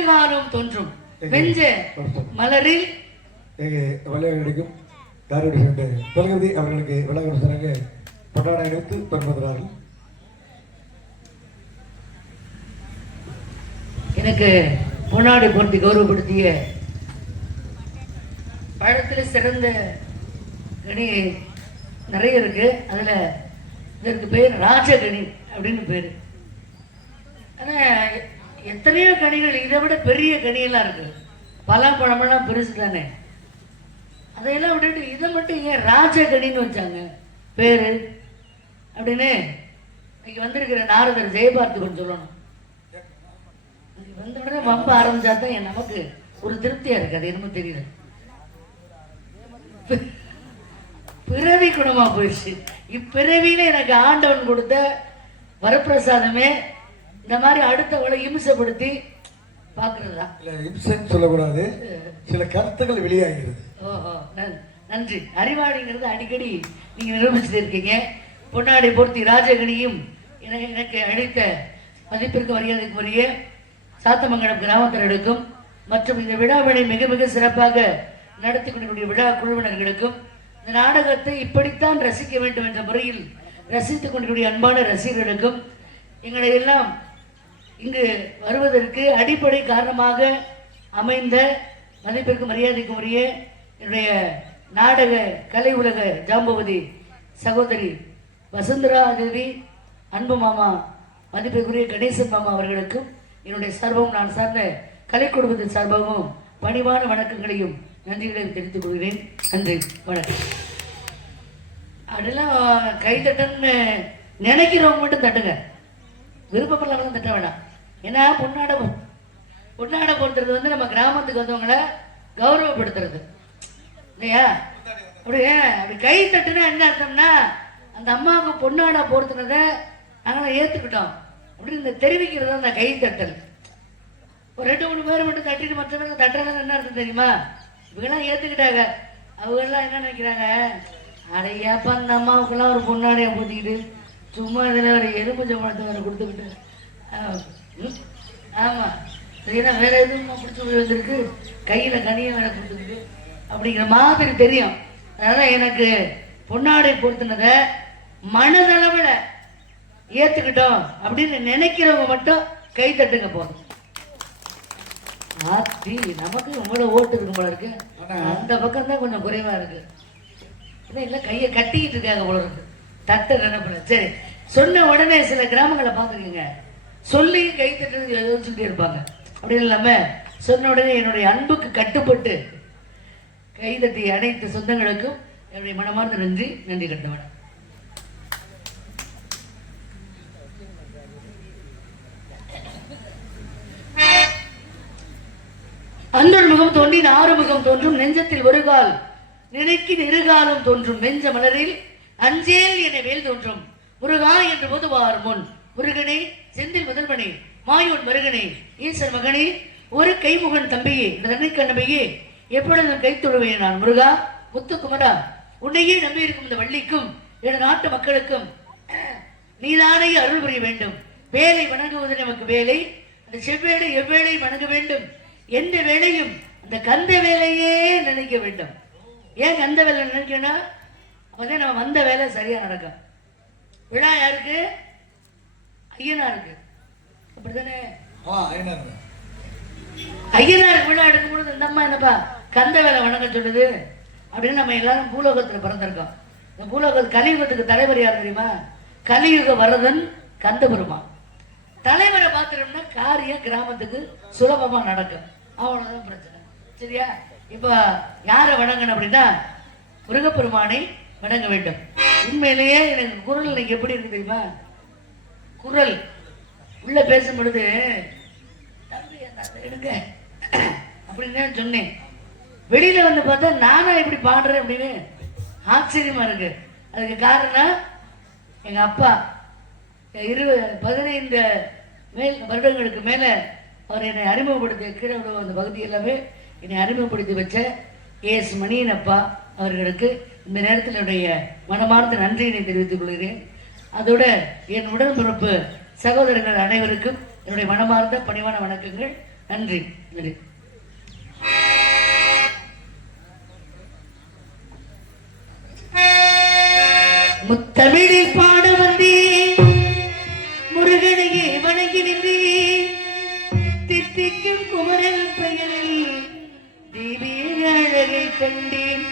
இருகாலும் தோன்றும் வெஞ்ச மலரில் விளையாடிக்கும் யாருடைய சேர்ந்த தொலைபதி அவர்களுக்கு விளக்கம் தராங்க. பொன்னாடை அணிவித்து பெருமதுறார்கள். எனக்கு பொன்னாடை பொருத்தி கௌரவப்படுத்திய பழத்தில் சிறந்த கனி நிறைய இருக்கு. அதுல இதற்கு பேர் ராஜகனி அப்படின்னு பேரு. ஆனா எத்தனையோ கனிகள் இதை விட பெரிய கனியெல்லாம் இருக்கு. பலாப்பழமெல்லாம் பெருசு தானே. அதையெல்லாம் விட்டுட்டு இதை மட்டும் ஏன் ராஜகனின்னு வச்சாங்க பேரு அப்படின்னு இன்னைக்கு வந்திருக்கிற நாரதர் ஜெயபாரதி கொஞ்சம் சொல்லணும். வந்த உடனே வம்ப ஆரம்பிச்சாதான் நமக்கு ஒரு திருப்தியா இருக்கு. அது என்னமோ தெரியல, பிறவி குணமா போயிடுச்சு. இப்பிறவியில எனக்கு ஆண்டவன் கொடுத்த வரப்பிரசாதமே இந்த மாதிரி அடுத்தவளை இம்சப்படுத்தி பாக்குறதா. சொல்லக்கூடாது, சில கருத்துக்கள் வெளியாகிறது. ஓஹோ, நன்றி. அறிவாளிங்கிறது அடிக்கடி நீங்க நிரூபிச்சுட்டு இருக்கீங்க. பொன்னாடை போர்த்தி ராஜகனியும் எனக்கு அளித்த மதிப்பிற்கு மரியாதைக்குரிய சாத்தமங்கலம் கிராமத்தினருக்கும் மற்றும் இந்த விழாவினை மிக மிக சிறப்பாக நடத்தி கொண்டிருக்கிற விழா குழுவினர்களுக்கும் இந்த நாடகத்தை இப்படித்தான் ரசிக்க வேண்டும் என்ற முறையில் ரசித்துக் கொண்டிருக்கிற அன்பான ரசிகர்களுக்கும் எங்களை எல்லாம் இங்கு வருவதற்கு அடிப்படை காரணமாக அமைந்த மதிப்பிற்கு மரியாதைக்கு உரிய என்னுடைய நாடக கலை உலக ஜாம்பவதி சகோதரி வசுந்தரா தேவி, அன்பு மாமா மதிப்பிற்குரிய கணேசன் மாமா அவர்களுக்கும் என்னுடைய சார்பாகவும் நான் சார்ந்த கலை குடும்பத்தின் சார்பாகவும் பணிவான வணக்கங்களையும் நன்றிகளையும் தெரிவித்துக் கொள்கிறேன். நன்றி, வணக்கம். அதெல்லாம் கைத்தட்டன்னு நினைக்கிறவங்க மட்டும் தட்டுங்க, விருப்பப்படலாம் தட்ட வேண்டாம். ஏன்னா பொன்னாடை போடுறது வந்து நம்ம கிராமத்துக்கு வந்தவங்களை கௌரவப்படுத்துறது இல்லையா? அப்படியே அப்படி கை தட்டுனா என்ன அர்த்தம்னா அந்த அம்மாவுக்கு பொன்னாடை போடுத்துனதை நாங்களாம் ஏற்றுக்கிட்டோம் அப்படின்னு இந்த தெரிவிக்கிறது அந்த கை தட்டல். ஒரு 2-3 பேர் மட்டும் தட்டிட்டு மற்றவங்க தட்டுறதுன்னு என்ன அர்த்தம் தெரியுமா? இவங்கெல்லாம் ஏற்றுக்கிட்டாங்க. அவங்கெல்லாம் என்ன நினைக்கிறாங்க, அடையாப்பா அந்த அம்மாவுக்கெல்லாம் ஒரு பொன்னாடையை போத்திக்கிட்டு சும்மா இதில் ஒரு எலும்பு சம்பளத்தை வேறு கொடுத்துக்கிட்டு ஆமாம் சரியா வேற எதுவும் பிடிச்சி போய் வந்திருக்கு, கையில் கனியை வேற கொடுத்துக்கிட்டு அப்படிங்கிற மாதிரி தெரியும். அதனால எனக்கு பொன்னாடை பொருத்தினதை மனதளவில் ஏற்றுக்கிட்டோம் அப்படின்னு நினைக்கிறவங்க மட்டும் கை தட்டுங்க போதும். ஆத்தி நமக்கு உங்களோட ஓட்டு இருக்கும் போல இருக்கு. அந்த பக்கம் தான் கொஞ்சம் குறைவா இருக்கு. இல்லை கையை கட்டிக்கிட்டு இருக்காங்க போல இருக்கு தட்ட நினைப்பல. சரி, சொன்ன உடனே சில கிராமங்களை பார்த்துக்கோங்க, சொல்லி கை தட்டுறது யோசிச்சுட்டே இருப்பாங்க. அப்படி இல்லாம சொன்ன உடனே என்னுடைய அன்புக்கு கட்டுப்பட்டு கைதட்டி அனைத்து சொந்தங்களுக்கும் என்னுடைய மனமார்ந்த நன்றி. நன்றி கட்டவன். அன்றொரு முகம் தோன்றி ஆறு முகம் தோன்றும் நெஞ்சத்தில் ஒரு கால் நினைக்கி இருகாலும் தோன்றும் வெஞ்ச மலரில் அஞ்சேல் என வேல் தோன்றும் முருகா என்று பொதுவார் முன் முருகனே செந்தில் முதல்வனே மாயோன் மருகனே ஈசன் மகனே ஒரு கைமுகன் தம்பியே தன்னை கண்ணமையே எப்பொழுதும் கை தொழுவேன் நான் முருகா முத்துக்குமரா உன்னையே நம்பி இருக்கும் இந்த வள்ளிக்கும் என் நாட்டு மக்களுக்கும் நீதானே அருள் புரிய வேண்டும். வேலை வணங்குவது நமக்கு வேலை, அந்த செவ்வேளை எவ்வேளை வணங்க வேண்டும். எந்த வேலையும் அந்த கந்த வேலையே நினைக்க வேண்டும். ஏன் கந்த வேலை நினைக்கணும்? அப்பதான் நம்ம வந்த வேலை சரியா நடக்கும். விழா யாருக்கு? ஐயனாருக்கு. அப்படித்தானே? ஐயனாருக்கு விழா எடுக்கும்போது இந்த அம்மா என்னப்பா கந்த வேலை வணங்க சொல்லுது அப்படின்னு நம்ம எல்லாரும் பூலோகத்துல பிறந்திருக்கோம். இந்த பூலோக கலியுகத்துக்கு தலைவர் யார் தெரியுமா? கலியுக வரதன் கந்த பெருமான். தலைவரை பார்த்துட்டோம்னா காரியம் கிராமத்துக்கு சுலபமா நடக்கும். அவ்வளவுதான் பிரச்சனை. சரியா? இப்ப யாரை வணங்கணும் அப்படின்னா முருகப்பெருமானை வணங்க வேண்டும். உண்மையிலேயே எனக்கு குரல் இன்னைக்கு எப்படி இருக்கு தெரியுமா? குரல் உள்ள பேசும் பொழுது எடுங்க அப்படின்னு சொன்னேன். வெளியில வந்து பார்த்தா நானா இப்படி பாடுறேன் அப்படின்னு ஆச்சரியமா இருக்கு. அதுக்கு காரணம் எங்க அப்பா 15 வருடங்களுக்கு மேல அவர் என்னை அறிமுகப்படுத்திய கீழே அந்த பகுதி எல்லாமே என்னை அறிமுகப்படுத்தி வச்ச ஏஎஸ் மணியன் அப்பா அவர்களுக்கு இந்த நேரத்தில் என்னுடைய மனமார்ந்த நன்றியினை தெரிவித்துக் கொள்கிறேன். அதோட என் உடன்பிறப்பு சகோதரர்கள் அனைவருக்கும் என்னுடைய மனமார்ந்த பணிவான வணக்கங்கள். நன்றி நன்றி. முத்தமிழில் பாட வந்தேன், முருகனையே வணங்கி நின்றேன், தித்திக்கும் குமரன் பெயரில் தெய்வீக அழகை கண்டேன்.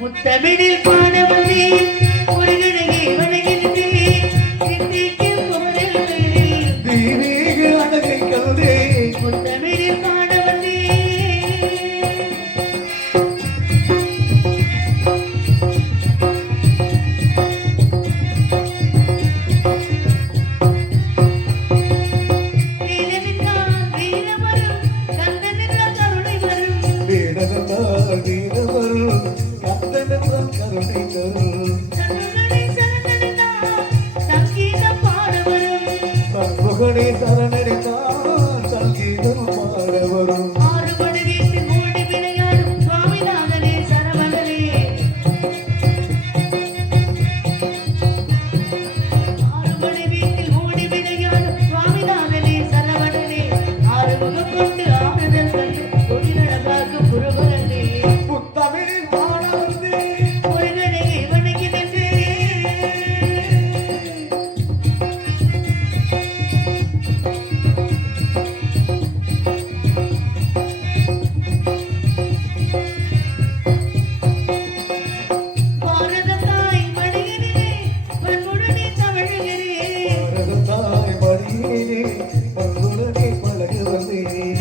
முத்தமிழில் பாட வந்தேன், முருகனையே வணங்கி நின்றேன், தித்திக்கும் குமரன் பெயரில் தெய்வீக அழகை கண்டேன். முத்தமிழில் பாட வந்தேன். மகனே சரணடைத்தான் சங்கீதம் பாட வரும். முத்தமிழில் பாட வந்தேன், பாரதத்தாய் மடியிலே பண்புடனே பழக வந்தேன்.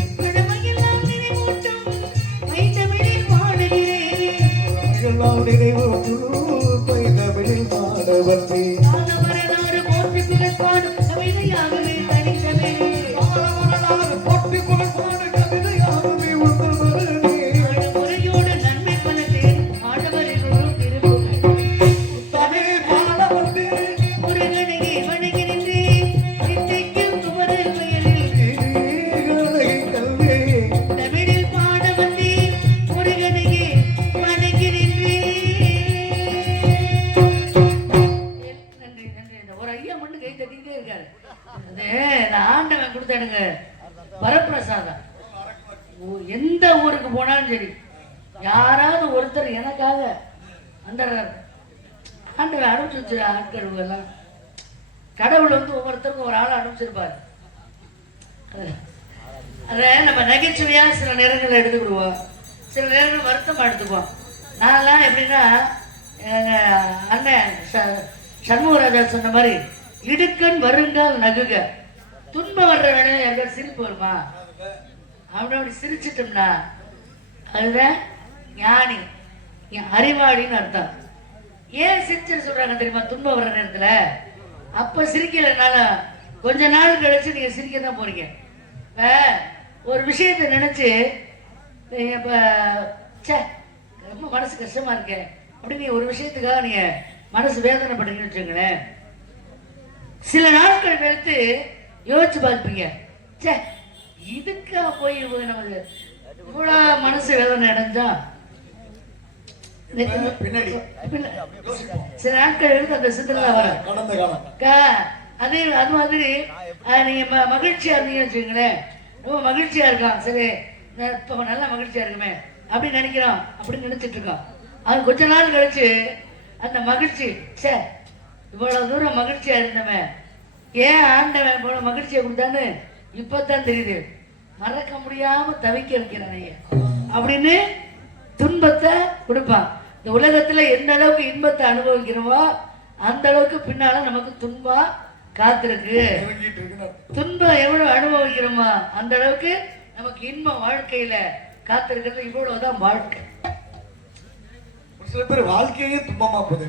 எல்லாம் நினைவு பைதமிழில் பாட வந்தேன். வரலாறு பொட்டி புகழ்பாடு கவிதையாகவே உங்கள் மரணே. தமிழில் பாட வந்தேன், தெய்வீக அழகை கண்டேன். தமிழில் பாட வந்தேன், முருகனையே வணங்கி நின்றேன். நன்றி நன்றி. ஒரு ஐயா மட்டும் கை தட்டிக்கிட்டே இருக்காரு. அது நான் ஆண்டவன் கொடுத்தானுங்க வரப்பிரசாதம். எந்த ஊருக்கு போனாலும் சரி, யாராவது ஒருத்தர் எனக்காக வந்துடுறாரு. ஆண்டவன் அனுப்பிச்சு வச்சிரு ஆட்கள் எல்லாம். கடவுள் வந்து ஒவ்வொருத்தருக்கும் ஒரு ஆளை அனுப்பிச்சிருப்பாரு. அதை நம்ம நகைச்சுவையா சில நேரங்களில் எடுத்துக்கிடுவோம், சில நேரங்கள் வருத்தமா எடுத்துக்குவோம். நான்லாம் எப்படின்னா, எங்க அண்ணன் சண்முகராஜா சொன்ன மாதிரி இடுக்கன் வருங்கால் நகுக, துன்பம் வர்ற வேலையில எங்க சிரிப்பு வருமா? அப்படி சிரிச்சிட்டோம்னா அதுதான் ஞானி, அறிவாளின்னு அர்த்தம். ஏன் சிரிச்சுன்னு சொல்றாங்க தெரியுமா? துன்பம் வர்ற நேரத்துல. அப்ப சிரிக்கலைனால கொஞ்ச நாள் கழிச்சு நீங்க சிரிக்க தான் போறீங்க. இப்ப ஒரு விஷயத்தை நினைச்சு இப்ப சே ரொம்ப மனசு கஷ்டமா இருக்கேன் அப்படின்னு ஒரு விஷயத்துக்காக நீங்க மனசு வேதனைப்பட்டீங்கன்னு வச்சுங்களேன், சில நாட்கள் கழித்து யோசிச்சு பார்ப்பீங்க, சே இதுக்கா போய் நமக்கு இவ்வளவு மனசு வேதனை அடைஞ்சா. பின்னாடி சில நாட்கள் எடுத்து அந்த சிந்தனை வர கடந்த காலம் அதே அது மாதிரி நீங்க மகிழ்ச்சியா இருந்தீங்கன்னு வச்சுக்கோங்களேன், ரொம்ப மகிழ்ச்சியா இருக்கலாம். சரி இப்போ நல்லா மகிழ்ச்சியா இருக்குமே அப்படின்னு நினைக்கிறோம், அப்படின்னு நினைச்சிட்டு இருக்கோம். அது கொஞ்ச நாள் கழிச்சு அந்த மகிழ்ச்சி, சே இவ்வளவு தூரம் மகிழ்ச்சியா இருந்தமே, ஏன் ஆண்டவன் இவ்வளவு மகிழ்ச்சியை கொடுத்தான்னு இப்பதான் தெரியுது. மறக்க முடியாம தவிக்க வைக்கிறான் அப்படின்னு துன்பத்தை கொடுப்பான். இந்த உலகத்துல எந்த அளவுக்கு இன்பத்தை அனுபவிக்கிறோமோ அந்த அளவுக்கு பின்னால நமக்கு துன்பம் காத்திருக்கு. துன்பம் எவ்வளவு அனுபவிக்கிறோமோ அந்த அளவுக்கு நமக்கு இன்பம் வாழ்க்கையில காத்திருக்கிறது. இவ்வளவுதான் வாழ்க்கை. சில பேர் வாழ்க்கையே துன்பமா போகுது.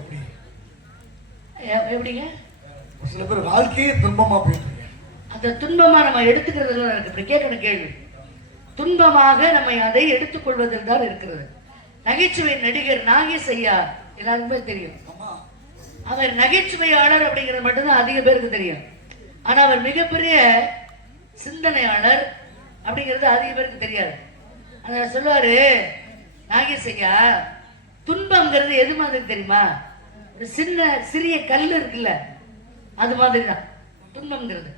எப்படிங்க? சில பேர் வாழ்க்கையே துன்பமா போயிட்டு அந்த துன்பமா நம்ம எடுத்துக்கிறதுல இருக்கு. இப்படி கேட்கணும் கேள்வி. துன்பமாக நம்ம அதை எடுத்துக்கொள்வதில் தான் இருக்கிறது. நகைச்சுவை நடிகர் நாகேஷ் ஐயா எல்லாருக்குமே தெரியும். அவர் நகைச்சுவையாளர் அப்படிங்கிறது மட்டும்தான் அதிக பேருக்கு தெரியும். ஆனா அவர் மிகப்பெரிய சிந்தனையாளர் அப்படிங்கிறது அதிக பேருக்கு தெரியாது. அத சொல்லுவாரு நாகேஷ் ஐயா, துன்பம்ங்கிறது எது மாதிரி தெரியுமா? ஒரு சிறிய கல் இருக்குல்ல, அது மாதிரி தான் துன்பம்ங்கிறது.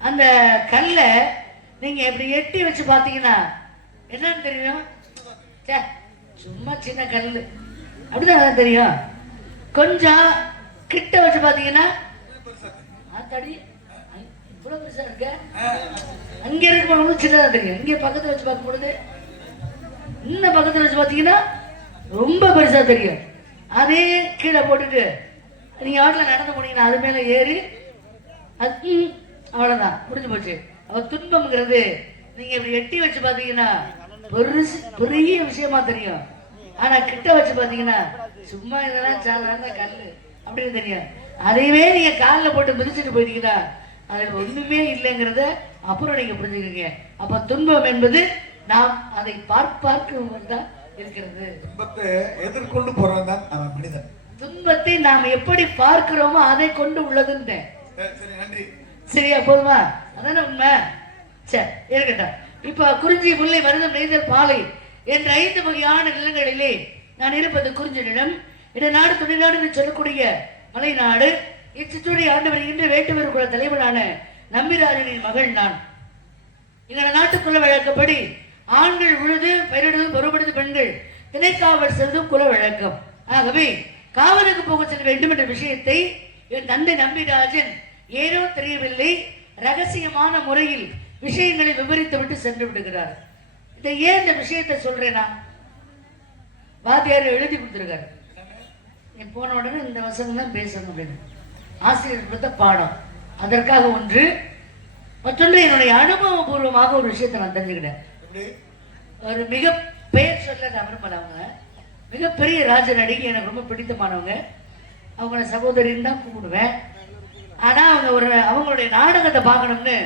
அந்த கல்லை நீங்க இப்படி எட்டி வச்சு பாத்தீங்கன்னா என்னன்னு தெரியும்? ச்சே, சும்மா சின்ன கல்லு அப்படிதான் தெரியும். கொஞ்சம் கிட்ட வச்சு பாத்தீங்கன்னா ஆத்தாடி இவ்வளவு பெருசா இருக்க. அங்க இருக்க சின்னதா தெரியும். இங்க பக்கத்துல வச்சு பார்க்கும் பொழுது இன்னும் பக்கத்துல வச்சு பாத்தீங்கன்னா ரொம்ப பெருசா தெரியும். அதே கீழே போட்டுட்டு நீங்க ஆட்டில் நடந்து போனீங்கன்னா அது மேல ஏறி அது அவ்வளவுதான், முடிஞ்சு போச்சு. அவ துன்பம்ங்கிறது நீங்க இப்படி எட்டி வச்சு பாத்தீங்கன்னா பெருசு பெரிய விஷயமா தெரியும். ஆனா கிட்ட வச்சு பாத்தீங்கன்னா சும்மா இதெல்லாம் சாதாரண கல்லு அப்படின்னு தெரியும். அதையவே நீங்க காலில் போட்டு மிதிச்சுட்டு போயிட்டீங்கன்னா அதுல ஒண்ணுமே இல்லைங்கிறத அப்புறம் நீங்க புரிஞ்சுக்கிறீங்க. அப்ப துன்பம் என்பது நாம் அதை பார்க்கும் தான் இருக்கிறது. துன்பத்தை எதிர்கொண்டு போறவன் தான் மனிதன். துன்பத்தை நாம் எப்படி பார்க்கிறோமோ அதை கொண்டு உள்ளதுன்னு. சரி, நன்றி. சரியா, போதுமா? அதான உண்மை. சரி, இருக்கட்டும். இப்ப குறிஞ்சி, முல்லை, மருதம், நெய்தல், பாலை என்ற 5 வகையான நிலங்களிலே நான் இருப்பது குறிஞ்சி நிலம். இந்த நாடு துணைநாடு என்று சொல்லக்கூடிய மலை நாடு. இச்சிற்றுடைய ஆண்டு வருகின்ற வேட்டுவர் குல தலைவனான நம்பிராஜனின் மகள் நான். எங்கள நாட்டுக்குள்ள வழக்கப்படி ஆண்கள் உழுது பயிரிடுவதும் பொறுப்படுது, பெண்கள் திணைக்காவல் செல்வதும் குல வழக்கம். ஆகவே காவலுக்கு போக செல்ல வேண்டும் என்ற விஷயத்தை என் தந்தை நம்பிராஜன் ஏனோ தெரியவில்லை, ரகசியமான முறையில் விஷயங்களை விவரித்து விட்டு சென்று விடுகிறார். இதை ஏன் இந்த விஷயத்தை சொல்றேனா, வாத்தியார் எழுதி கொடுத்திருக்காரு. நீ போன உடனே இந்த வசனம் தான் பேசணும் அப்படின்னு ஆசிரியர் கொடுத்த பாடம். அதற்காக ஒன்று. மற்றொன்று, என்னுடைய அனுபவபூர்வமாக ஒரு விஷயத்தை நான் தெரிஞ்சுக்கிட்டேன். ஒரு மிக பெயர் சொல்ல நான் விரும்பல, அவங்க மிகப்பெரிய ராஜ நடிகை, எனக்கு ரொம்ப பிடித்தமானவங்க. அவங்கள சகோதரின்னு தான் கூப்பிடுவேன். ஆனா அவங்க அவங்களுடைய நாடகத்தை பார்க்கணும்னு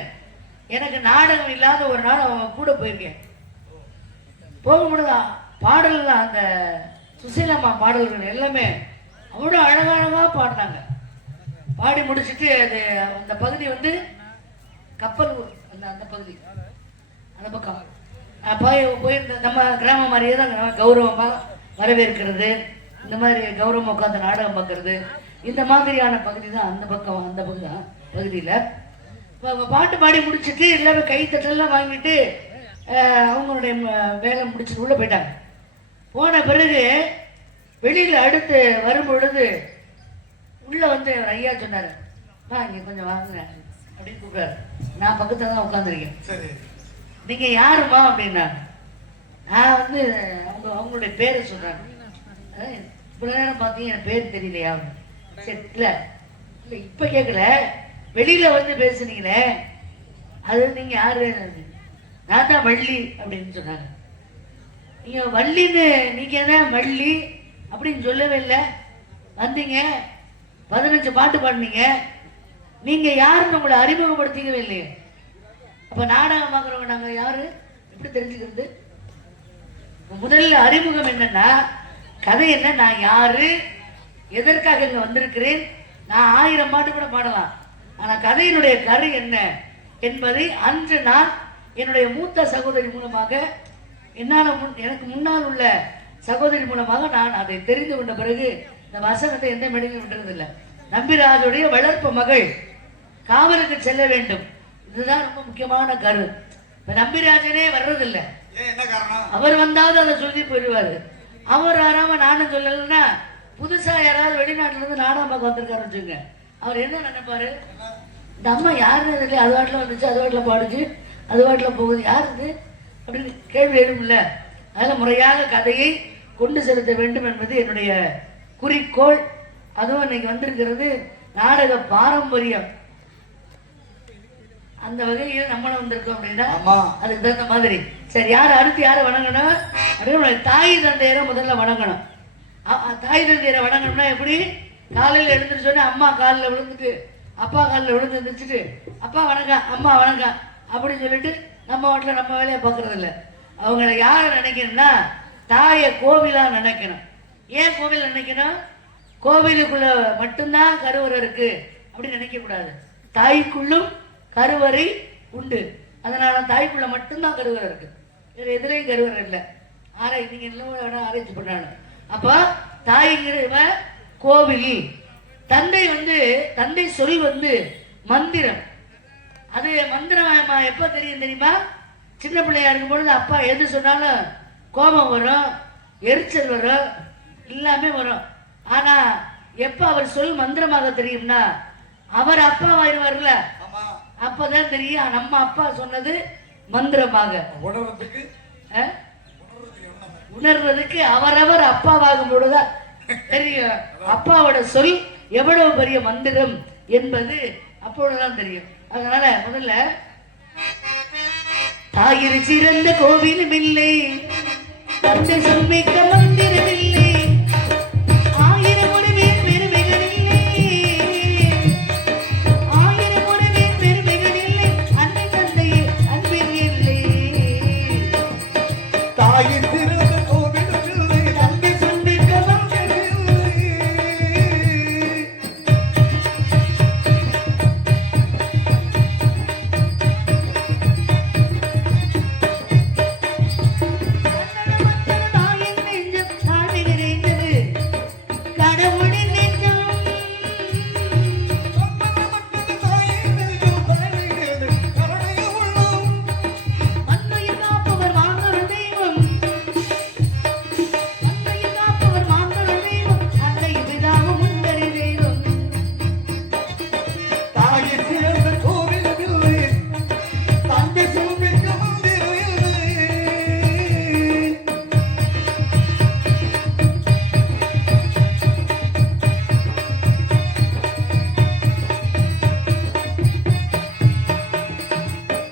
எனக்கு நாடகம் இல்லாத ஒரு நாள் அவங்க கூட போயிருக்கேன். போகும்பொழுது பாடல், அந்த சுசீலாமா பாடல்கள் எல்லாமே அவ்வளோ அழகழகா பாடினாங்க. பாடி முடிச்சுட்டு அது அந்த பகுதி வந்து கப்பல் ஊர், அந்த பகுதி அந்த பக்கம் போயிருந்த நம்ம கிராமம் மாதிரியே தான் கௌரவமா வரவேற்கிறது, இந்த மாதிரி கௌரவம் உட்காந்து நாடகம் பார்க்கறது, இந்த மாதிரியான பகுதி தான் அந்த பக்கம். அந்த பகுதியில் பாட்டு பாடி முடிச்சுட்டு எல்லாமே கைத்தட்டெல்லாம் வாங்கிட்டு அவங்களுடைய வேலை முடிச்சுட்டு உள்ள போயிட்டாங்க. போன பிறகு வெளியில அடுத்து வரும் பொழுது உள்ள வந்து ஐயா சொன்னாரு, இங்க கொஞ்சம் வாங்க அப்படின்னு கூப்பிடாரு. நான் பக்கத்துல தான் உட்காந்துருக்கேன். நீங்க யாருமா அப்படின்னா, நான் வந்து அவங்களுடைய பேரை சொல்றாங்க. இவ்வளவு நேரம் பார்த்தீங்க என் பேர் தெரியலையா? சரி, இல்ல இப்ப கேட்கல, வெளியில வந்து பேசுனீங்களே அது நீங்க யாரு? நான் தான் வள்ளி அப்படின்னு சொன்னாங்க. நீங்க வள்ளின்னு, நீங்க என்ன வள்ளி அப்படின்னு சொல்லவே இல்லை. வந்தீங்க 15 பாட்டு பாடினீங்க, நீங்க யாருன்னு உங்களை அறிமுகப்படுத்திக்கவே இல்லையே. அப்ப நாடகம் பார்க்குறவங்க நாங்க யாரு எப்படி தெரிஞ்சுக்கிறது? முதல்ல அறிமுகம் என்னன்னா, கதை என்ன, நான் யாரு, எதற்காக இங்க வந்திருக்கிறேன். நான் 1000 பாட்டு கூட பாடலாம், ஆனா கதையினுடைய கரு என்ன என்பதை அன்று நான் என்னுடைய மூத்த சகோதரி மூலமாக, எனக்கு முன்னால் உள்ள சகோதரி மூலமாக நான் அதை தெரிந்து கொண்ட பிறகு இந்த வசனத்தை எந்த மேடையிலும் விடுறதில்லை. நம்பிராஜுடைய வளர்ப்பு மகள் காவலுக்கு செல்ல வேண்டும், இதுதான் ரொம்ப முக்கியமான கரு. இப்ப நம்பிராஜனே வர்றதில்லை. அவர் வந்தாவது அதை சொல்லி போயிடுவாரு. அவர் வராம நானும் சொல்லலைன்னா புதுசா யாராவது வெளிநாட்டுல இருந்து நாடகம் பார்க்க வந்திருக்காரு வச்சுங்க, அவர் என்ன நினைப்பாரு, இந்த அம்மா யாருன்னு தெரியல, அது வாட்டில் வந்துச்சு, அது வாட்டில் பாடுச்சு, அது வாட்டில் போகுது, யார் இது அப்படின்னு கேள்வி எழுமில்ல. அதில் முறையாக கதையை கொண்டு செலுத்த வேண்டும் என்பது என்னுடைய குறிக்கோள். அதுவும் இன்னைக்கு வந்திருக்கிறது நாடக பாரம்பரியம், அந்த வகையில் நம்மளும் வந்திருக்கோம் அப்படின்னா அதுக்கு தகுந்த மாதிரி. சரி, அடுத்து யாரை வணங்கணும் அப்படின்னு தாய் தந்தையரை முதல்ல வணங்கணும். தாய் தந்தையரை வணங்கணும்னா எப்படி? காலையில் எழுந்துருச்சோன்னே அம்மா காலில் விழுந்துட்டு அப்பா காலில் விழுந்து எழுந்திரிச்சிட்டு அப்பா வணக்கம், அம்மா வணக்கம் அப்படின்னு சொல்லிட்டு நம்ம வீட்டில் நம்ம வேலையை பார்க்கறது இல்லை. அவங்கள யாரை நினைக்கணும்னா தாயை கோவிலா நினைக்கணும். ஏன் கோவில் நினைக்கணும்? கோவிலுக்குள்ள மட்டும்தான் கருவறை இருக்கு அப்படின்னு நினைக்க கூடாது. தாய்க்குள்ளும் கருவறை உண்டு, அதனால தாய்க்குள்ள மட்டும்தான் கருவறை இருக்கு, வேற எதுலையும் கருவறை இல்லை. நீங்க எல்லாம் ஆராய்ச்சி பண்ணாலும். அப்ப தாய்ங்கிற கோவில், தந்தை சொல் வந்து மந்திரம். அது மந்திரம் எப்போ தெரியும் தெரியுமா? சின்ன பிள்ளையா இருக்கும் பொழுது அப்பா எது சொன்னாலும் கோபம் வரும், எரிச்சல் வரும், எல்லாமே வரும். ஆனா எப்ப அவர் சொல் மந்திரமாக தெரியும்னா அவர் அப்பா ஆயிடுவார்ல, அப்பதான் தெரியும் நம்ம அப்பா சொன்னது மந்திரமாக. உணர்வதற்கு அவரவர் அப்பாவாகும் பொழுதுதான் தெரியும் அப்பாவோட சொல் எவ்வளவு பெரிய மந்திரம் என்பது அப்பொழுதுதான் தெரியும். அதனால முதல்ல தாயிரு சிறந்த கோவிலும் இல்லை, தந்தை சொல்மிக்க மந்திரம் இல்லை, ஆயிரம் உரிமை பெருமைகள் இல்லை, ஆயிரம் உரிமை பெருமைகள் இல்லை, அன்னை தந்தையே அன்பில் இல்லை. தாயின் சிறந்த கோவிலும் இல்லை, தந்தை சொல்மிக்க மந்திரம் இல்லை. தாயின் நெஞ்சம் தாழ்மை நிறைந்தது, கடவுளின் நெஞ்சம் மண்ணையில் காப்பவர் மாந்தரும் தெய்வம், மண்ணையில் காப்பவர் மாந்தரும் தெய்வம், அன்னை பிதாவும் உண்டறி தெய்வம். தாயின் சிறந்த கோவிலும் இல்லை, தந்தை சொல்மிக்க மந்திரம் இல்லை.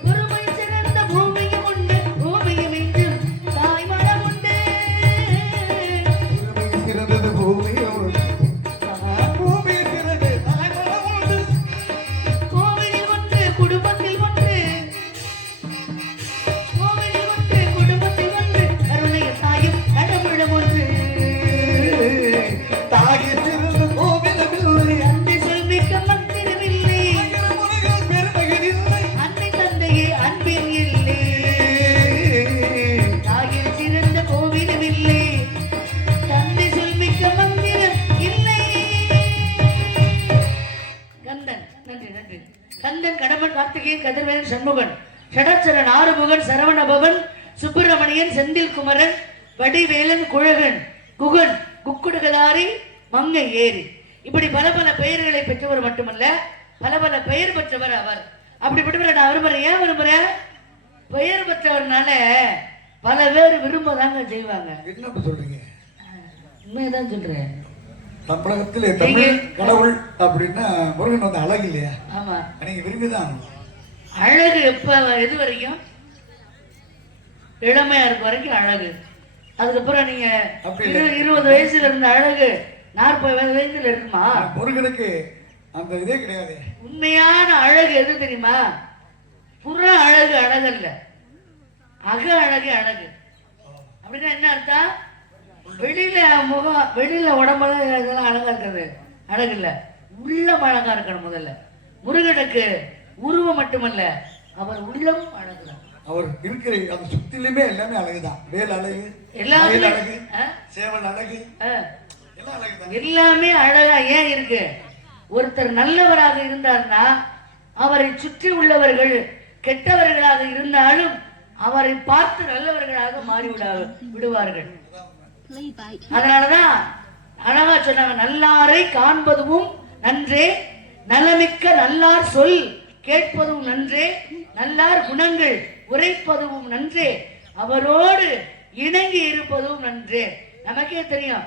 ஒருமை சிறந்த பூமியும் உண்டு, பூமியும் எங்கும் தாய் மனம் உண்டு. உரிமை சிறந்தது பூமியோடு, பூமி சிறந்தது தாய்மனமோடு. கோவிலில் ஒன்று குடும்பத்தில் ஒன்று, கோவிலில் ஒன்று குடும்பத்தில் ஒன்று, கருணையின் தாயும் கடவுளும் ஒன்று. தாயின் சிறந்த கோவிலும் இல்லை, தந்தை சொல்மிக்க மந்திரமில்லை, ஆயிரம் உலகில் பெருமைகள் இல்லை. அன்னை தந்தையே அன்பில் இல்லை. தாயில் சிறந்த கோவிலும் இல்லை, தந்தை சொல்மிக்க மந்திரம் இல்லை. கந்தன், நன்றி நன்றி. கந்தன், கடம்பன், கார்த்திகேயன், கதிர்வேலன், சண்முகன், ஷடச்சரன், ஆறுமுகன், சரவணபவன், சுப்பிரமணியன், செந்தில் குமரன், வடிவேலன், குழகன், குகன், குக்குடுகளாரி, மங்கை ஏரி, இப்படி பல பல பெயர்களை பெற்றவர் மட்டுமல்ல, பல பல பெயர் பெற்றவர் அவர். அப்படிப்பட்டவரை நான் விரும்புறேன். ஏன் விரும்புறேன்? பெயர் பெற்றவர்னால பல பேர் விரும்பதாங்க செய்வாங்க. என்ன இப்ப சொல்றீங்க? உண்மையதான் சொல்றேன். தமிழகத்திலே தமிழ் கடவுள் அப்படின்னா முருகன் வந்து அழகு இல்லையா? ஆமா, நீங்க விரும்பிதான் அழகு எப்ப எது வரைக்கும்? இளமையா இருக்க வரைக்கும் அழகு. அதுக்கப்புறம் நீங்க அப்படி 20 வயசுல இருந்த அழகு 40 வயசுல இருக்குமா? முருகனுக்கு அந்த இதே கிடையாது. உண்மையான அழகு எது தெரியுமா? புற அழகு அழகல்ல, அக அழகு அழகு. அப்படின்னா என்ன அர்த்தம்? வெளியில முகம், வெளியில உடம்பெல்லாம் இதெல்லாம் அழகா இருக்கிறது அழகு இல்ல, உள்ளம் அழகா இருக்கணும். முதல்ல முருகனுக்கு உருவம் மட்டுமல்ல, அவர் உள்ளமும் அழகுதான். அவர் இருக்கிற அந்த சுத்திலுமே எல்லாமே அழகுதான். வேல் அழகு, எல்லாமே மயில் அழகு, ஆ? சேவல் அழகு, ஆ. எல்லாம் அழகுதான். எல்லாமே அழகா ஏன் இருக்கு? ஒருத்தர் நல்லவராக இருந்தார்னா அவரை சுற்றி உள்ளவர்கள் கெட்டவர்களாக இருந்தாலும் அவரை பார்த்து நல்லவர்களாக மாறி விடுவார்கள். அதனாலதான் அழகா சொன்னாங்க, நல்லாரை காண்பதும் நன்றே, நலமிக்க நல்லார் சொல் கேட்பதும் நன்றே, நல்லார் குணங்கள் உரைப்பதும் நன்றே, அவரோடு இணங்கி இருப்பதும் நன்றே. நமக்கே தெரியும்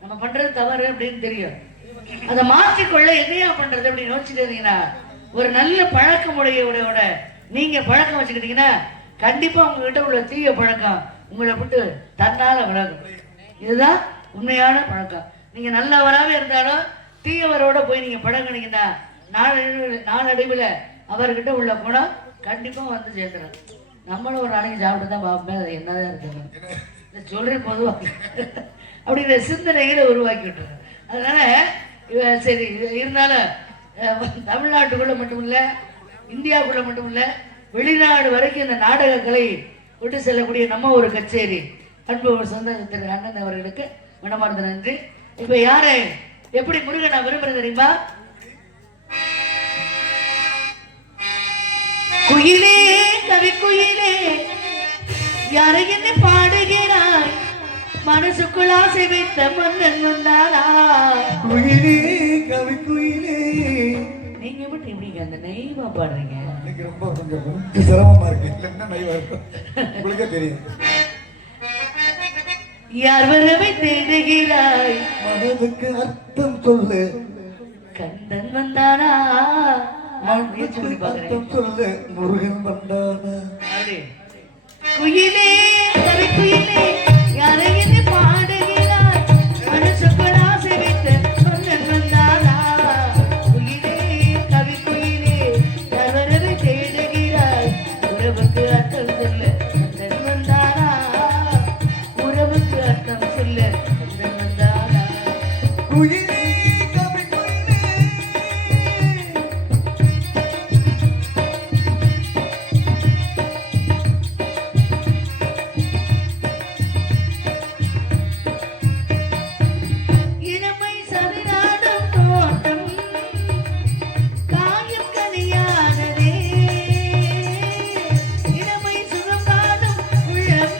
நம்ம பண்றது தவறு அப்படின்னு தெரியும். அதை மாற்றிக்கொள்ள என்னையா பண்றது அப்படின்னு யோசிச்சுட்டு இருந்தீங்கன்னா, ஒரு நல்ல பழக்கமுடையவரோட நீங்க பழக்கம் வச்சுக்கிட்டீங்கன்னா கண்டிப்பா உங்ககிட்ட உள்ள தீய பழக்கம் உங்களை விட்டு தன்னால விலகும். இதுதான் உண்மையான பழக்கம். நீங்க நல்லவராகவே இருந்தாலும் தீயவரோட போய் நீங்க பழகினீங்கன்னா நாளடைவில் அவர்கிட்ட உள்ள குணம் கண்டிப்பா வந்து சேர்ந்துடும். நம்மளும் ஒரு நாளைக்கு சாப்பிட்டு தான் பார்ப்போம், அது என்னதான் இருக்கணும் சொல்றேன் பொதுவாக அப்படிங்கிற சிந்தனைகளை உருவாக்கி விட்டுருங்க. அதனால சரி, இருந்தாலும் தமிழ்நாட்டுக்குள்ள மட்டும் இல்ல, இந்தியாவுக்குள்ள மட்டும் இல்ல, வெளிநாடு வரைக்கும் இந்த நாடக கலை கொண்டு செல்லக்கூடிய நம்ம ஒரு கச்சேரி அன்பு சொந்த திரு அண்ணன் அவர்களுக்கு மனமார்ந்த நன்றி. இப்ப யாரை எப்படி முருகன் நான் விரும்புறேன் தெரியுமா? குயிலே கவி குயிலே யாரை என்ன பாடுகிறாய் மனசுக்குள் ஆசை வைத்த மன்னன் வந்தாரா குயிலே கவி குயிலே. நீங்க மட்டும் எப்படிங்க அந்த நெய்வா பாடுறீங்க? இன்னைக்கு ரொம்ப கொஞ்சம் சிரமமா இருக்கு. இல்லைன்னா நைவா இருக்கும், உங்களுக்கே தெரியும். யார் வரவை தேடுகிறாய் மனதுக்கு அர்த்தம் சொல்லு, கந்தன் வந்தானா நான் முயற்சி பண்ணி பாக்குறேன். அர்த்தம் சொல்லு, முருகன் வந்தானா. அப்படி. குயிலே கவி குயிலே யாரை என்ன பாடுகிறாய் மனசுக்குள் ஆசை வைத்த மன்னன் வந்தானா குயிலே கவி குயிலே யார் வரவை தேடுகிறாய் உறவுக்கு அர்த்தம் சொல்ல கந்தன் வந்தானா உறவுக்கு அர்த்தம் சொல்ல கந்தன் வந்தானா குயிலே கவி குயிலே. இளமை சதிராடும் தோட்டம் காயம் கனியானதே இளமை சுகப்பாடும் உள்ளம்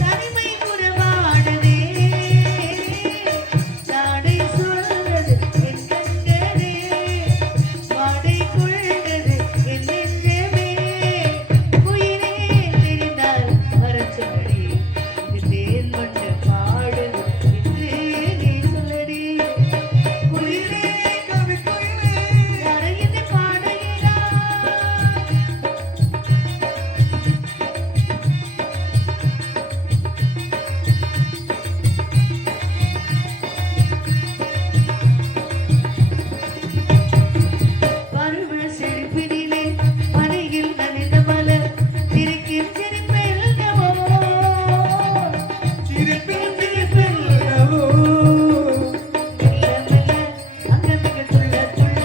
தனிமை உறவாடுதே நாடை சொல்றது என் கண்களே மாடை கொள்வது என் நெஞ்சமே குயிலே தெரிந்தால் வரச் சொல்லடி இது தேன் மட்டு பாடு என்று நீ சொல்லடி குயிலே கவி குயிலே. யாரை என்னை பாடுகிறாய் பருவ சிரிப்பினிலே பனையில் நனைந்த மலர் சிரிக்கும் சிரிப்பெல்லவோ சிரிப்பில் சிரிப்பெல்லவோ. மெல்ல மெல்ல அங்கமிக துள்ள துள்ள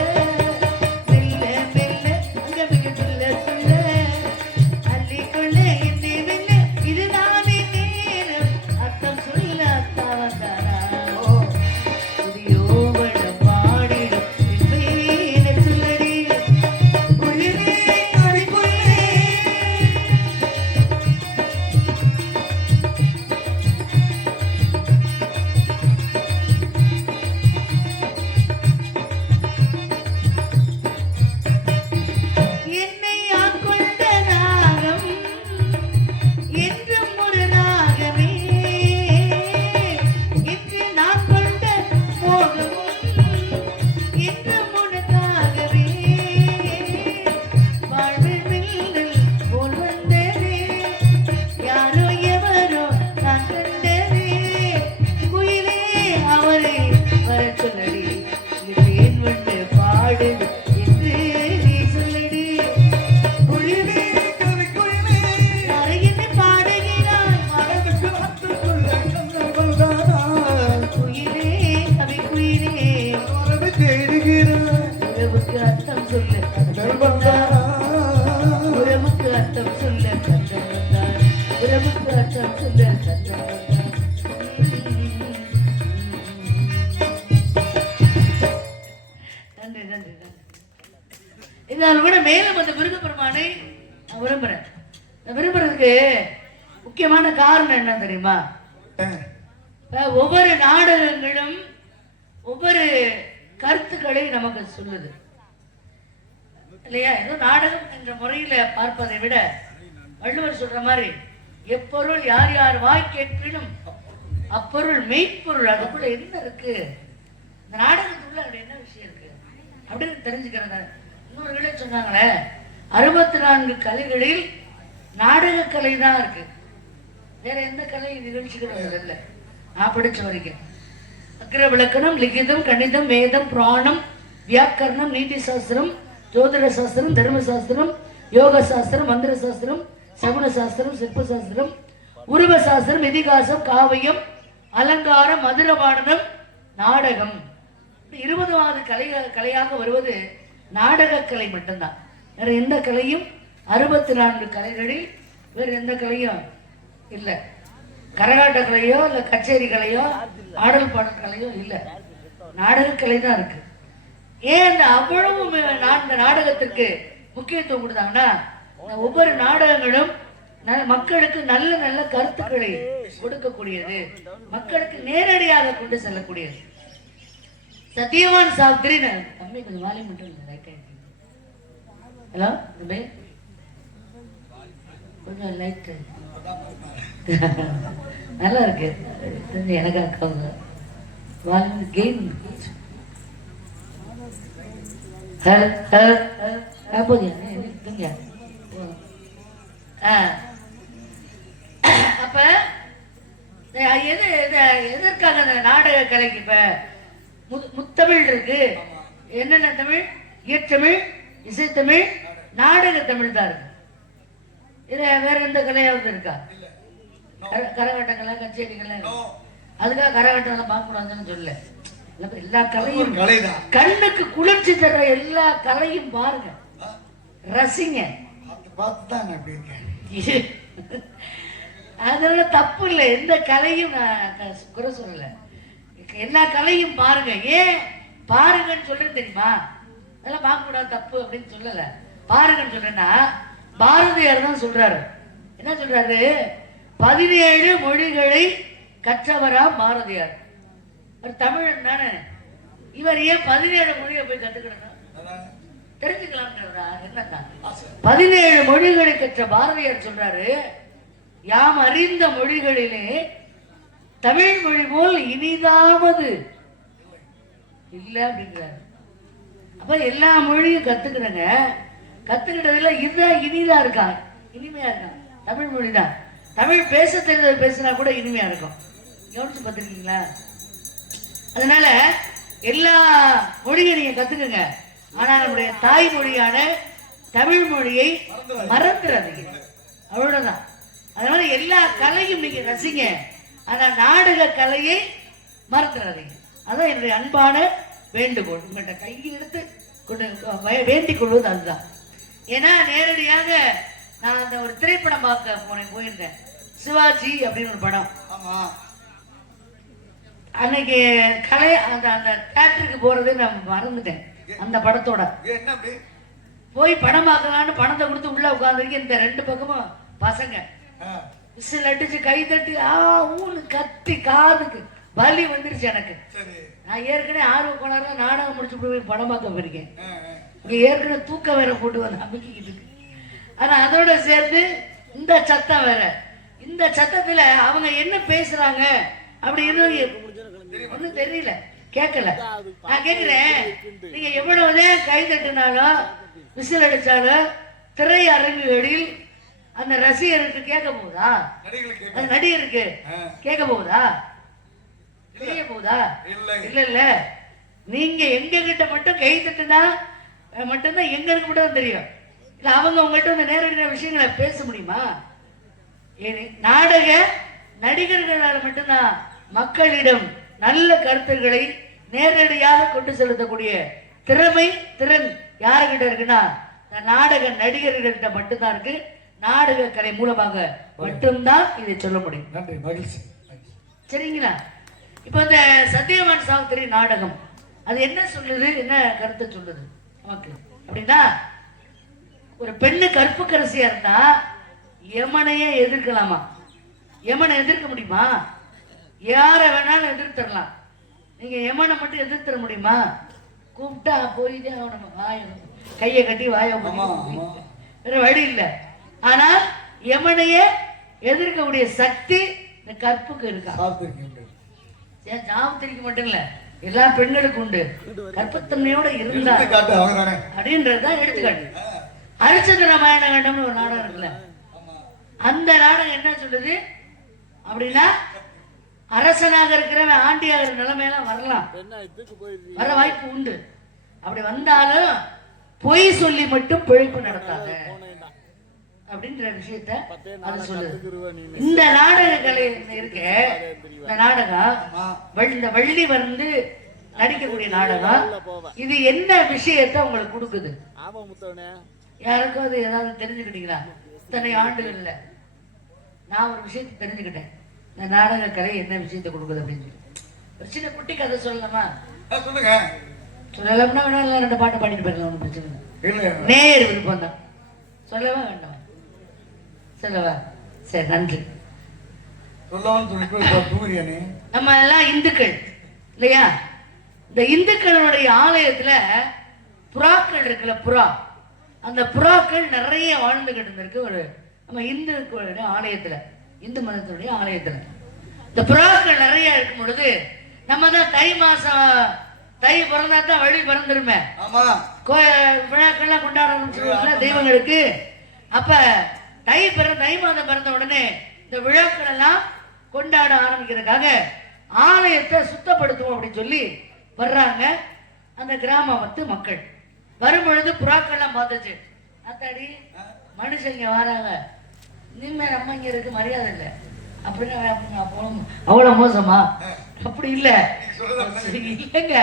மெல்ல மெல்ல அங்கமிக துள்ள துள்ள அள்ளிக்கொள்ள என்னை வெல்ல இதுதானே நேரம் அர்த்தம் சொல்ல அத்தா வந்தாரா புதியோவன பாடிடும் நின்மேன சொல்லடி குயிலே கவி குயிலே. என்னை ஆட்கொண்ட ராகம் என்றும் ஒரு ராகமே இன்று நான் கொண்ட மோகமும் என்றும் உனக்காகவே வாழ்வில் மின்னல் போல் வந்ததே யாரோ எவரோ நான் கண்டதே குயிலே அவரை வரச் சொல்லடி இது ஏன் வந்து பாடு என்று நீ சொல்லடி குயிலே கவி குயிலே. யாரை என்னை பாடுகிறாய் மனதுக்கு அர்த்தம் சொல்ல கந்தன் வந்தானா. குயிலே கவி குயிலே வரவை தேடுகிறாய் உறவுக்கு அர்த்தம் சொல்ல கந்தன் வந்தானா. உறவுக்கு அர்த்தம் சொல்ல கந்தன் வந்தான் உறவுக்கு அர்த்தம் சொல்ல கந்தன் வந்தான் நன்றி நன்றி நன்றி இதனால கூட மேலும் அந்த முருகப்பெருமானை நான் விரும்புறேன். நான் விரும்புறதுக்கு முக்கியமான காரணம் என்ன தெரியுமா? ஒவ்வொரு நாடகங்களும் ஒவ்வொரு கருத்துக்களை நமக்கு சொல்லுது இல்லையா? ஏதோ நாடகம் என்ற முறையில பார்ப்பதை விட வள்ளுவர் சொல்ற மாதிரி எப்பொருள் யார் யார் வாய் கேட்பினும் அப்பொருள் மெய்ப்பொருள் அதுக்குள்ள என்ன இருக்கு, இந்த நாடகத்துக்குள்ள அப்படி என்ன விஷயம் இருக்கு அப்படின்னு தெரிஞ்சுக்கிறத. இன்னொரு சொன்னாங்களே 64 கலைகளில் நாடக கலை தான் இருக்கு, வேற எந்த கலை நிகழ்ச்சிகளும் இல்லை. நான் படிச்ச வரைக்கும் அக்ர விளக்கணம், லிகிதம், கணிதம், வேதம், புராணம், வியாக்கரணம், நீதி சாஸ்திரம், ஜோதிட சாஸ்திரம், தர்ம சாஸ்திரம், யோக சாஸ்திரம், மந்திர சாஸ்திரம், சகுன சாஸ்திரம், சிற்ப சாஸ்திரம், உருவ சாஸ்திரம், இதிகாசம், காவியம், அலங்காரம், மதுரவாடனம், நாடகம். 20வது கலையாக வருவது நாடக கலை மட்டும்தான். வேற எந்த கலையும் 64 கலைகளில் வேற எந்த கலையும் இல்லை. கரகாட்ட கலையோ இல்ல கச்சேரி கலையோ ஆடல் பாடல் கலையோ இல்லை, நாடக கலை தான் இருக்கு. ஏன் அவ்வளவு இந்த நாடகத்திற்கு முக்கியத்துவம் கொடுத்தாங்கன்னா ஒவ்வொரு நாடகங்களும் மக்களுக்கு நல்ல நல்ல கருத்துக்களை கொடுக்கக்கூடியது, மக்களுக்கு நேரடியாக கொண்டு செல்லக்கூடியது. சத்யவான் சாவித்திரி தம்பி கொஞ்சம் வாலி மட்டும் ஹலோ தம்பி கொஞ்சம் லைட் நல்லா இருக்கு எனக்கு அக்காங்க வாலி கெயின் போதியா அப்ப எதற்காக அந்த நாடக கலைக்கு இப்ப முத்தமிழ் இருக்கு, என்னென்ன தமிழ், இயற்றமிழ், இசைத்தமிழ், நாடக தமிழ் தான் இருக்கு. வேற எந்த கலையாவது இருக்கா? கரகாட்டக்கலை, கச்சேரிக்கலை, அதுக்காக கரகாட்டம் பார்க்க கூடாதுன்னு சொல்ல. எல்லா கலையும் கண்ணுக்கு குளிர்ச்சி தர்ற எல்லா கலையும் பாருங்க, ரசிங்க. அதனால தப்பு இல்லை, எந்த கலையும் நான் குறை சொல்லல. எல்லா கலையும் பாருங்க. ஏன் பாருங்கன்னு சொல்றேன் தெரியுமா? அதெல்லாம் பார்க்க கூடாது தப்பு அப்படின்னு சொல்லல, பாருங்கன்னு சொல்றேன்னா பாரதியார் தான் சொல்றாரு. என்ன சொல்றாரு? 17 மொழிகளை கற்றவரா பாரதியார். தமிழன் தானே இவர். ஏன் 17 மொழியை போய் கத்துக்கணும்? தெரிஞ்சுக்கலாம்ன்றா என்னதான் 17 மொழிகளை கற்ற பாரதியார் சொல்றாரு, யாம் அறிந்த மொழிகளிலே தமிழ் மொழி போல் இனிதாவது இல்ல அப்படிங்கிறாரு. அப்ப எல்லா மொழியும் கத்துக்கிறங்க, கத்துக்கிட்டதுல இதுதான் இனிதா இருக்கா, இனிமையா இருக்கா தமிழ் மொழி தான். தமிழ் பேச தெரிஞ்சது பேசினா கூட இனிமையா இருக்கும். கவனிச்சு பார்த்துருக்கீங்களா? அதனால எல்லா மொழியும் நீங்க கத்துக்குங்க, ஆனா நம்முடைய தாய்மொழியான தமிழ் மொழியை மறந்துடாதீங்க, அவ்வளவுதான். அதனால எல்லா கலையும் நீங்க ரசிங்க, ஆனா நாடக கலையை மறந்துடாதீங்க. அதான் என்னுடைய அன்பான வேண்டுகோள். உங்கள்கிட்ட கையில் எடுத்து வேண்டிக் கொள்வது அதுதான். ஏன்னா நேரடியாக நான் அந்த ஒரு திரைப்படம் பார்க்க போயிருந்தேன், சிவாஜி அப்படின்னு ஒரு படம். அன்னைக்கு கலை அந்த அந்த தியேட்டருக்கு போறதே நான் மறந்துட்டேன். அந்த படத்தோட போய் படம் பார்க்கலான்னு பணத்தை கொடுத்து உள்ள உட்காந்துருக்கு. இந்த 2 பக்கமும் பசங்க விசில் அடிச்சு கை தட்டி ஊன்னு கத்தி காதுக்கு வலி வந்துருச்சு எனக்கு. நான் ஏற்கனவே ஆர்வ கோளாறுல நாடகம் முடிச்சு போய் படம் பார்க்க போயிருக்கேன். ஏற்கனவே தூக்கம் வேற போட்டு வந்து அமைக்கிட்டு இருக்கு. ஆனா அதோட சேர்ந்து இந்த சத்தம் வேற. இந்த சத்தத்துல அவங்க என்ன பேசுறாங்க அப்படின்னு ஒன்னும் தெரியல, கேட்கல. நான் கேட்கிறேன், நீங்க எவ்வளவுதே கை தட்டினாலும் விசில் அடிச்சாலும் திரை அரங்குகளில் அந்த ரசிகருக்கு கேட்க போகுதா? அந்த நடிகருக்கு கேட்க போகுதா? தெரிய போகுதா? இல்ல இல்ல. நீங்க எங்க கிட்ட மட்டும் கை தட்டுனா மட்டும்தான் எங்களுக்கு மட்டும் தெரியும். இல்ல அவங்க உங்கள்கிட்ட வந்து நேரடியான விஷயங்களை பேச முடியுமா? நாடக நடிகர்களால் மட்டும்தான் மக்களிடம் நல்ல கருத்துக்களை நேரடியாக கொண்டு செலுத்தக்கூடிய திறன் யாருக்கிட்ட இருக்குன்னா நாடக நடிகர்கள்ட்ட மட்டும்தான் இருக்கு. நாடக கலை மூலமாக மட்டும்தான் இதை சொல்ல முடியும். நன்றி, மகிழ்ச்சி. சரிங்களா? இப்ப இந்த சத்யவான் சாவித்திரி நாடகம் அது என்ன சொல்லுது, என்ன கருத்தை சொல்லுது நமக்கு அப்படின்னா, ஒரு பெண்ணு கற்புக்கரசியா இருந்தா யமனையே எதிர்க்கலாமா? யமனை எதிர்க்க முடியுமா? யார வேணாலும் எதிர்த்தரலாம். நீங்க யமனை மட்டும் எதிர்த்தர முடியுமா? கூப்பிட்டா போயிட்டே அவன கையை கட்டி வாய வேற வழி இல்லை. ஆனால் யமனையே எதிர்க்கக்கூடிய சக்தி இந்த கற்புக்கு இருக்கா? சாவித்திரிக்கு மட்டும் இல்ல, எல்லா பெண்களுக்கு உண்டு. கற்பத்தன்மையோட இருந்தா அப்படின்றதுதான் எடுத்துக்காட்டு. ஹரிச்சந்திர ராமாயண கண்டம்னு ஒரு நாடகம் இருக்குல்ல, அந்த நாடகம் என்ன சொல்லுது அப்படின்னா, அரசனாக இருக்கிறவன் ஆண்டியாக நிலைமையெல்லாம் வரலாம், வர வாய்ப்பு உண்டு. அப்படி வந்தாலும் பொய் சொல்லி மட்டும் பிழைப்பு நடத்தாத அப்படின்ற விஷயத்த அது சொல்லுது. இந்த நாடக கலை இருக்க, இந்த நாடகம் இந்த வள்ளி வந்து நடிக்கக்கூடிய நாடகம், இது என்ன விஷயத்த உங்களுக்கு கொடுக்குது? யாருக்கும் அது ஏதாவது தெரிஞ்சுக்கிட்டீங்களா? இத்தனை ஆண்டுகள்ல நான் ஒரு விஷயத்தை தெரிஞ்சுக்கிட்டேன், இந்த நாடக கலை என்ன விஷயத்தை கொடுக்குது அப்படின்னு சொல்லி. ஒரு சின்ன குட்டி கதை சொல்லலாமா? சொல்லுங்க. சொல்லலாம்னா வேணா இல்லை 2 பாட்டு பாடிட்டு போயிருக்கலாம், ஒன்றும் பிரச்சனை இல்லை. இல்ல நேர் விருப்பம் தான். சொல்லவா வேண்டாம்? சொல்லவா? சரி, நன்றி. சொல்லவான்னு சொல்லிட்டு தூங்குறியானே. நம்ம எல்லாம் இந்துக்கள் இல்லையா? இந்த இந்துக்களுடைய ஆலயத்துல புறாக்கள் இருக்குல்ல, புறா, அந்த புறாக்கள் நிறைய வாழ்ந்துகிட்டு இருந்திருக்கு ஒரு நம்ம இந்துக்களுடைய ஆலயத்துல, இந்து மதத்தினுடைய ஆலயத்துல. இந்த புறாக்கள் நிறைய இருக்கும் பொழுது நம்ம தான் தை மாசம், தை பிறந்தா தான் வழி பிறந்துருமே, ஆமா, விழாக்கள்லாம் கொண்டாடணும் தெய்வங்களுக்கு. அப்ப தை மாதம் பிறந்த உடனே இந்த விழாக்கள் எல்லாம் கொண்டாட ஆரம்பிக்கிறதுக்காக ஆலயத்தை சுத்தப்படுத்துவோம் அப்படின்னு சொல்லி வர்றாங்க அந்த கிராமத்து மக்கள். வரும் பொழுது புறாக்கள்லாம் பார்த்துச்சு, அத்தாடி மனுஷங்க வராங்க, இனிமே நம்ம இங்க இருக்கு மரியாதை இல்லை அப்படின்னு. அவ்வளவு மோசமா? அப்படி இல்ல, இல்லைங்க,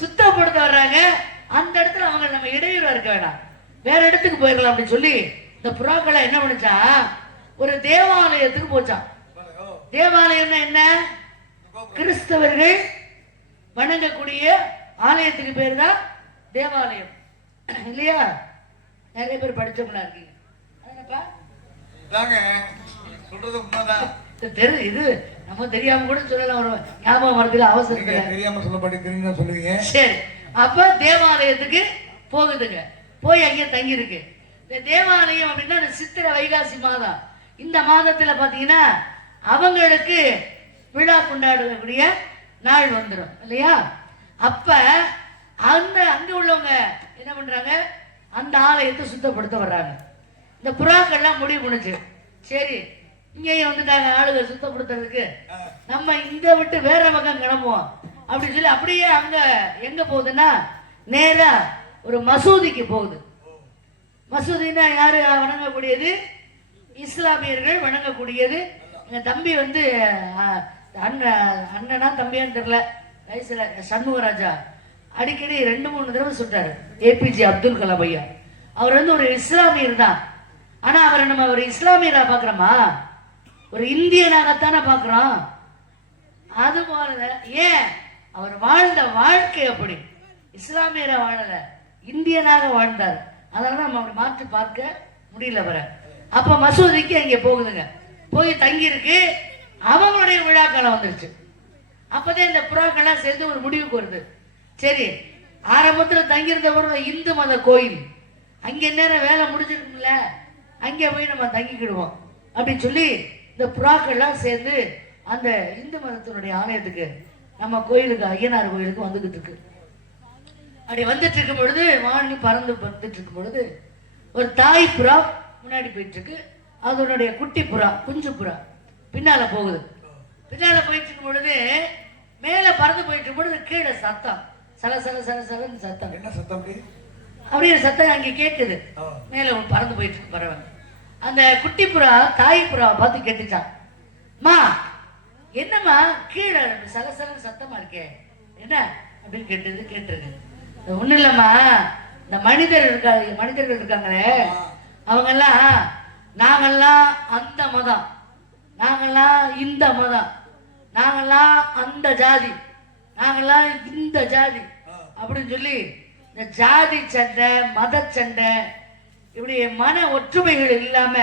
சுத்தப்படுத்த வர்றாங்க. அந்த இடத்துல அவங்க நம்ம இடையூறா இருக்க வேண்டாம், வேற இடத்துக்கு போயிடலாம் அப்படின்னு சொல்லி இந்த புறாக்களை என்ன பண்ணுச்சா, ஒரு தேவாலயத்துக்கு போச்சான். தேவாலயம்னா என்ன? கிறிஸ்தவர்கள் வணங்கக்கூடிய ஆலயத்துக்கு பேர் தான் தேவாலயம் இல்லையா? நிறைய பேர் படிச்சவங்களா இருக்கீங்க. இது நம்ம தெரியாம கூட சொல்லலாம், ஒரு ஞாபகம் வரதுல அவசரம் தெரியாம சொல்ல சொல்லுவீங்க. சரி, அப்ப தேவாலயத்துக்கு போகுதுங்க, போய் அங்கே தங்கி இருக்கு. இந்த தேவாலயம் அப்படின்னா சித்திரை வைகாசி மாதம், இந்த மாதத்துல பாத்தீங்கன்னா அவங்களுக்கு விழா கொண்டாடக்கூடிய நாள் வந்துடும் இல்லையா? அப்ப அங்க உள்ளவங்க என்ன பண்றாங்க, அந்த ஆலயத்தை சுத்தப்படுத்த வர்றாங்க. இந்த புறாக்கள்லாம் முடிவு பண்ணுச்சு, சரி இங்கேயும் வந்துட்டாங்க ஆளுகள் சுத்தப்படுத்துறதுக்கு, நம்ம இந்த விட்டு வேற பக்கம் கிளம்புவோம் அப்படின்னு சொல்லி அப்படியே அங்க எங்க போகுதுன்னா நேரா ஒரு மசூதிக்கு போகுது. மசூதினா யாரு வணங்கக்கூடியது? இஸ்லாமியர்கள் வணங்கக்கூடியது. எங்க தம்பி வந்து அண்ணனா தம்பியான்னு தெரியல, வயசுல சண்முகராஜா அடிக்கடி 2-3 தடவை சொல்றாரு, ஏபிஜே அப்துல் கலாம் ஐயா. அவர் வந்து ஒரு இஸ்லாமியர் தான், ஆனா அவரை நம்ம ஒரு இஸ்லாமியரா பாக்குறோமா? ஒரு இந்தியனாகத்தானே பாக்குறோம். அது போல ஏன் அவர் வாழ்ந்த வாழ்க்கை அப்படி, இஸ்லாமியரா வாழல, இந்தியனாக வாழ்ந்தார். அதனால நம்ம அப்படி மாற்றி பார்க்க முடியல வர. அப்ப மசூதிக்கு அங்கே போகுதுங்க, போய் தங்கி இருக்கு. அவங்களுடைய விழாக்காலம் வந்துருச்சு. அப்பதான் இந்த புறாக்கள்லாம் சேர்ந்து ஒரு முடிவுக்கு வருது, சரி ஆரம்பத்தில் தங்கியிருந்த ஒரு இந்து மத கோயில், அங்கே நேரம் வேலை முடிஞ்சிருக்குல்ல, அங்கே போய் நம்ம தங்கிக்கிடுவோம் அப்படின்னு சொல்லி இந்த புறாக்கள்லாம் சேர்ந்து அந்த இந்து மதத்தினுடைய ஆலயத்துக்கு, நம்ம கோயிலுக்கு, ஐயனார் கோயிலுக்கு வந்துகிட்டு இருக்கு. அப்படி வந்துட்டு இருக்கும் பொழுது, வானி பறந்து வந்துட்டு இருக்கும் பொழுது ஒரு தாய் புறா முன்னாடி போயிட்டு இருக்கு, அதனுடைய குட்டி புறா, குஞ்சு புறா பின்னால போகுது. பின்னால போயிட்டு இருக்கும் பொழுது, மேல பறந்து போயிட்டு இருக்கும் பொழுது கீழே சத்தம், சல சல சல சலன்னு சத்தம். என்ன சத்தம்? அப்படியே சத்தம் அங்கே கேட்குது. மேல பறந்து போயிட்டு இருக்கு பறவை. அந்த குட்டி புறா தாய் புறாவை பார்த்து கேட்டுச்சான், மா என்னம்மா கீழே சலசலன்னு சத்தமா இருக்கே, என்ன அப்படின்னு கேட்டிருக்கு. ஒண்ணு இல்லம்மா, இந்த மனிதர்கள் இருக்காங்களே, அவங்க எல்லாம், நாங்கெல்லாம் அந்த மதம், நாங்கெல்லாம் இந்த மதம், நாங்கெல்லாம் அந்த ஜாதி, நாங்கெல்லாம் இந்த ஜாதி அப்படின்னு சொல்லி இந்த ஜாதி சண்டை, மத சண்டை, இப்படி மன ஒற்றுமைகள் இல்லாம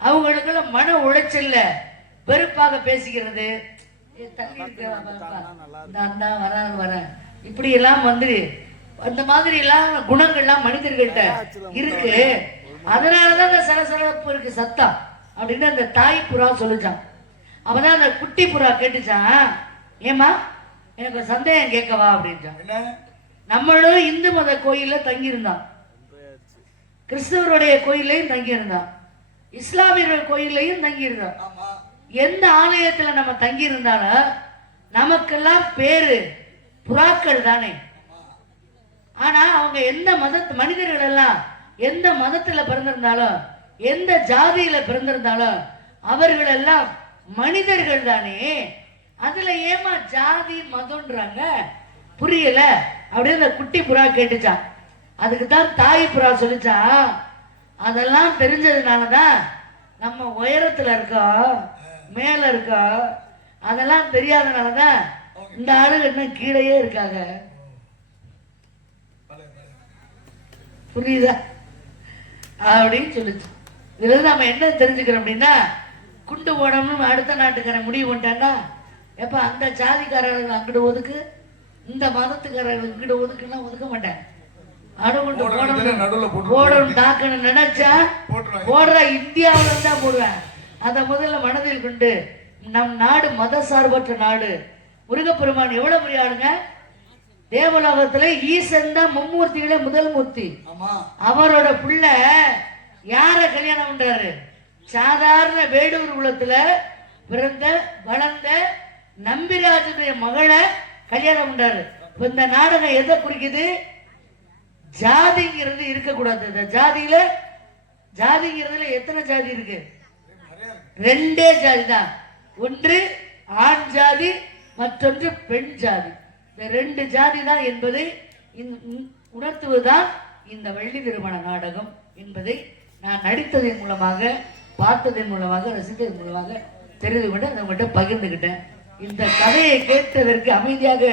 அவங்களுக்குள்ள மன உளைச்சல்ல வெறுப்பாக பேசிக்கிறது, வரேன் இப்படி எல்லாம் வந்து அந்த மாதிரி எல்லாம் குணங்கள்லாம் மனிதர்கள்ட்ட இருக்கு. அதனாலதான் அந்த சலசலப்பு இருக்கு சத்தம் அப்படின்னு அந்த தாய் புறா சொல்லிச்சான். அப்பதான் அந்த குட்டி புறா கேட்டுச்சான், ஏமா எனக்கு ஒரு சந்தேகம் கேட்கவா அப்படின்றான். நம்மளும் இந்து மத கோயில்ல தங்கியிருந்தான், கிறிஸ்தவருடைய கோயிலையும் தங்கியிருந்தான், இஸ்லாமியர்கள் கோயிலையும் தங்கியிருந்தான். எந்த ஆலயத்துல நம்ம தங்கி இருந்தாலும் நமக்கெல்லாம் பேரு புறாக்கள் தானே. ஆனா அவங்க எந்த மனிதர்கள் எல்லாம் எந்த மதத்துல பிறந்திருந்தாலும், எந்த ஜாதியில பிறந்திருந்தாலும் அவர்கள் எல்லாம் மனிதர்கள் தானே. அதுல ஏமா ஜாதி மதம்ன்றாங்க, புரியல அப்படின்னு அந்த குட்டி புறா கேட்டுச்சான். அதுக்கு தான் தாய் புறா சொல்லிச்சா, அதெல்லாம் தெரிஞ்சதுனாலதான் நம்ம உயரத்துல இருக்கோம், மேல இருக்கோம். அதெல்லாம் தெரியாதனாலதான் இந்த ஆளு என்ன கீழே இருக்காங்க. புரியுதா அப்படின்னு சொல்லுச்சு. இதுல நம்ம என்ன தெரிஞ்சுக்கிறோம் அப்படின்னா, குண்டு போடணும்னு அடுத்த நாட்டுக்காரன் முடிவு பண்ணிட்டான்னா, எப்ப அந்த ஜாதிக்காரர்கள் அங்கிட்டு ஒதுக்கு, இந்த மதத்துக்காரர்கள் இங்கிட்டு ஒதுக்குன்னா ஒதுக்க மாட்டேன். அணுகுண்டு போடணும் தாக்கணும் நினைச்சா போடுற இந்தியாவில தான் போடுவேன். அதை முதல்ல மனதில் கொண்டு நம் நாடு மத சார்பற்ற நாடு. முருகப்பெருமான் எவ்வளவு பெரிய ஆளுங்க. தேவலோகத்துல ஈசன் தான் மும்மூர்த்திகளே முதல் மூர்த்தி. அவரோட புள்ள யார கல்யாணம் பண்றாரு? சாதாரண வேடூர் குலத்துல பிறந்த வளர்ந்த நம்பிராஜனுடைய மகளை கல்யாணம் பண்றாரு. இந்த நாடகம் எதை குறிக்குது? ஜாதிங்கிறது இருக்கக்கூடாது. இந்த ஜாதிங்கிறதுல எத்தனை ஜாதி இருக்கு? ரெண்டே ஜாதி தான். ஒன்று ஆண் ஜாதி, மற்றொன்று பெண் ஜாதி. இந்த ரெண்டு ஜாதி தான் என்பதை உணர்த்துவதுதான் இந்த வள்ளி திருமண நாடகம் என்பதை நான் நடித்ததன் மூலமாக, பார்த்ததன் மூலமாக, ரசித்ததன் மூலமாக தெரிந்து கொண்டு அதை உங்கள்கிட்ட பகிர்ந்துகிட்டேன். இந்த கதையை கேட்டதற்கு, அமைதியாக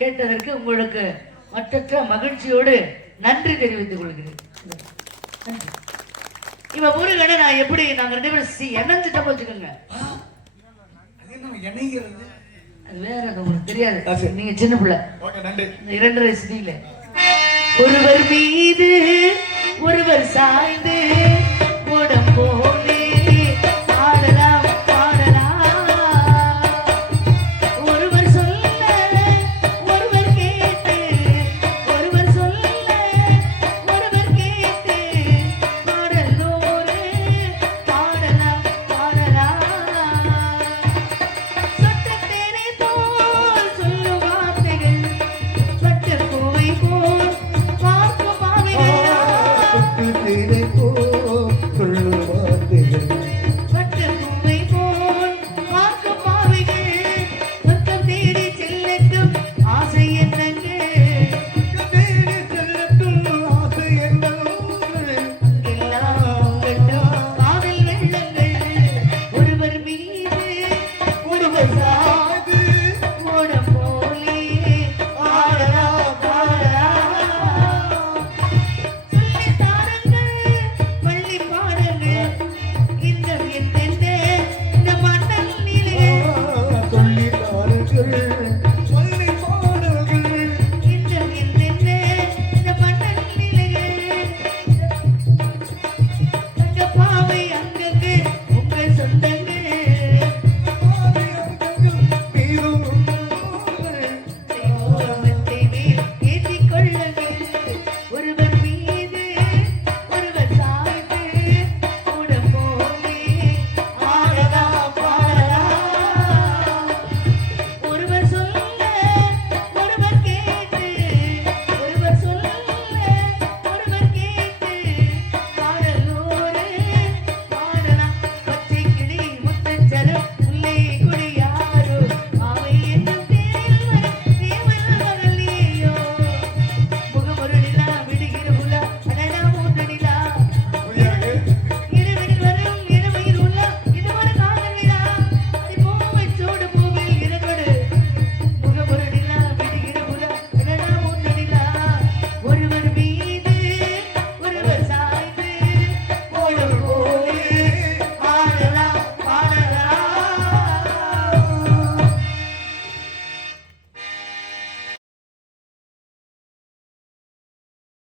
கேட்டதற்கு உங்களுக்கு மற்றற்ற மகிழ்ச்சியோடு நன்றி தெரிவித்துக் கொள்கிறேன். நன்றி. இப்ப முருகனை நான் எப்படி நாங்க ரெண்டு பேரும் இணைஞ்சிட்டோம் வச்சுக்கோங்க. அது வேற, உங்களுக்கு தெரியாது, நீங்க சின்ன பிள்ளை. 2.5 வயசுல ஒருவர் மீது ஒருவர் சாய்ந்து